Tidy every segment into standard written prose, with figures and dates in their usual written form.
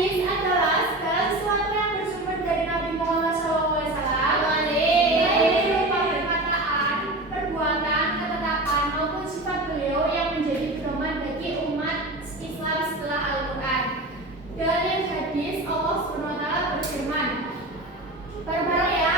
hadis adalah segala sesuatu yang bersumber dari Nabi Muhammad SAW, baik berupa perkataan, perbuatan, ketetapan maupun sifat beliau yang menjadi pedoman bagi umat Islam setelah Al-Quran. Dalil hadis Allah SWT berfirman, bareng-bareng ya,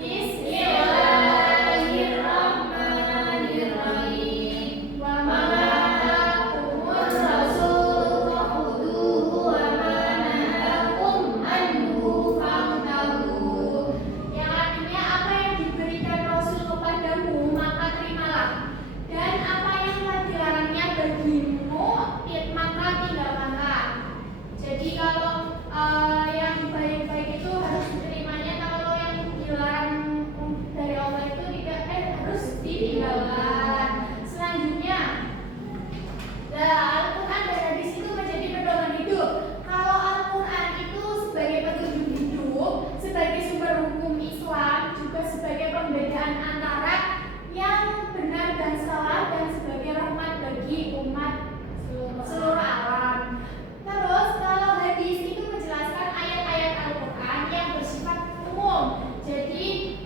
Bismillahirrahmanirrahim. Wa ma atakumur rasul fakhuduhu wa ma nahakum anhu fantahu. Yang artinya apa yang diberikan Rasul kepadamu maka terimalah, dan apa yang telah dilarangnya bagimu maka tinggalkanlah. Jadi kalau yang baik-baik itu harus diterimanya, kalau yang dilarang dari Allah itu tidak harus ditinggalkan. Selanjutnya, Al-Quran dan hadis itu menjadi pedoman hidup. Kalau Al-Quran itu sebagai petunjuk hidup, sebagai sumber hukum Islam, juga sebagai pembedaan antara yang benar dan salah, dan sebagai rahmat bagi umat seluruh alam. Terus kalau hadis itu menjelaskan ayat-ayat Al-Quran yang bersifat umum. Jadi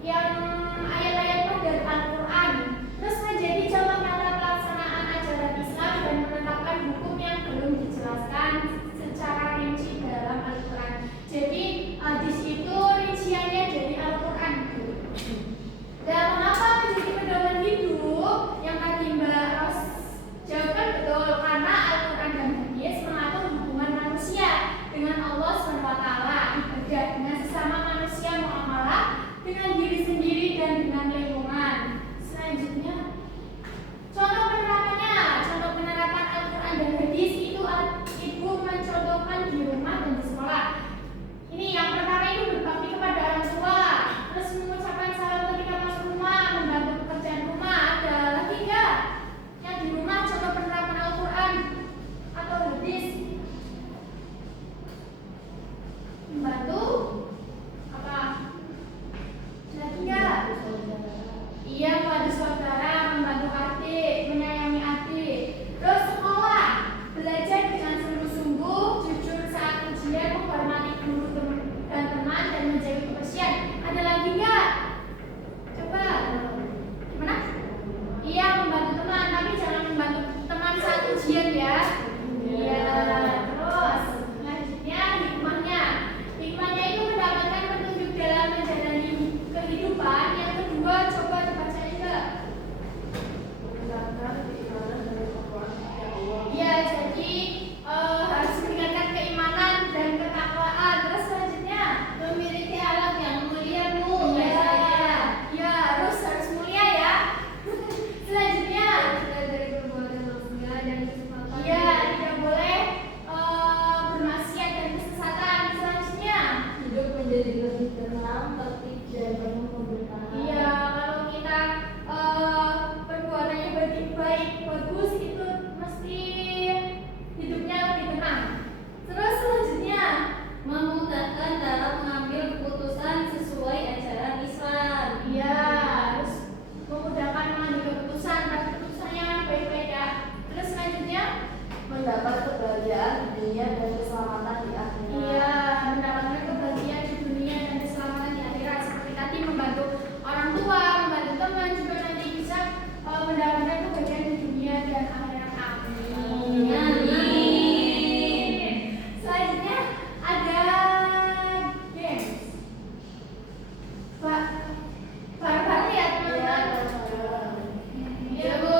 yang ayat-ayat pada Al-Quran terus menjadi contoh nyata pelaksanaan ajaran Islam dan menetapkan hukum yang belum dijelaskan secara rinci dalam Al-Quran. Jadi hadis itu rinciannya dari Al-Quran. Dan mengapa menjadi pedoman hidup? Yang tadi Mbak Ros jawabkan betul, karena Al-Quran dan hadis mengatur hubungan manusia dengan Allah SWT, ibadah dengan sesama manusia, muamalah dengan diri sendiri dan dengan lingkungan. Selanjutnya, contoh penerapan Al-Quran dan hadis itu ibu mencontohkan di rumah dan di sekolah. Ini yang pertama itu berbakti kepada orang tua, terus mengucapkan salam ketika masuk rumah, membantu pekerjaan rumah. Ada lagi nggak yang di rumah contoh penerapan Al-Quran atau hadis? Membantu apa? Lagi nggak? Iya, membantu saudara, membantu adik, menyayangi adik. Terus sekolah, belajar dengan sungguh-sungguh, jujur saat ujian, menghormati guru dan teman, dan menjaga kebersihan. Ada lagi nggak? Coba, gimana? Iya, membantu teman, tapi jangan membantu teman saat ujian ya. Iya. Terus selanjutnya hikmahnya. Hikmahnya itu mendapatkan petunjuk dalam menjalani kehidupan. Yang kedua, coba dibacain Mbak. Iya, jadi harus meningkatkan keimanan dan ketakwaan. Terus selanjutnya memiliki alam yang mulia, Bu. Ya, harus mulia ya. Selanjutnya dari perbuatan maksiat dan kesesatan. Iya, tidak boleh bermaksiat dan kesesatan. Selanjutnya Hidup menjadi lebih tenang, tertib, dan penuh pemberkahan. iya, kalau kita perbuatannya baik, bagus, itu mesti hidupnya lebih tenang. Terus selanjutnya Memudahkan dalam mengambil keputusan sesuai ajaran Islam. iya, harus memudahkan mengambil keputusan, tapi keputusannya baik-baik ya. Terus selanjutnya Mendapat kebahagiaan di dunia dan keselamatan di akhirat. iya, mendapatkan kebahagiaan di dunia dan keselamatan di akhirat. Seperti tadi membantu orang tua, membantu teman, juga nanti bisa mendapatkan kebahagiaan di dunia dan akhirat. Amin. Selanjutnya ada games. Bareng-bareng ya teman-teman. Iya Bu.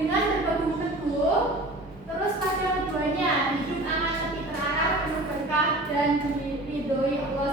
dengan berpegang teguh. Terus pada keduanya hidup aman, terarah, penuh berkah dan diridhoi Allah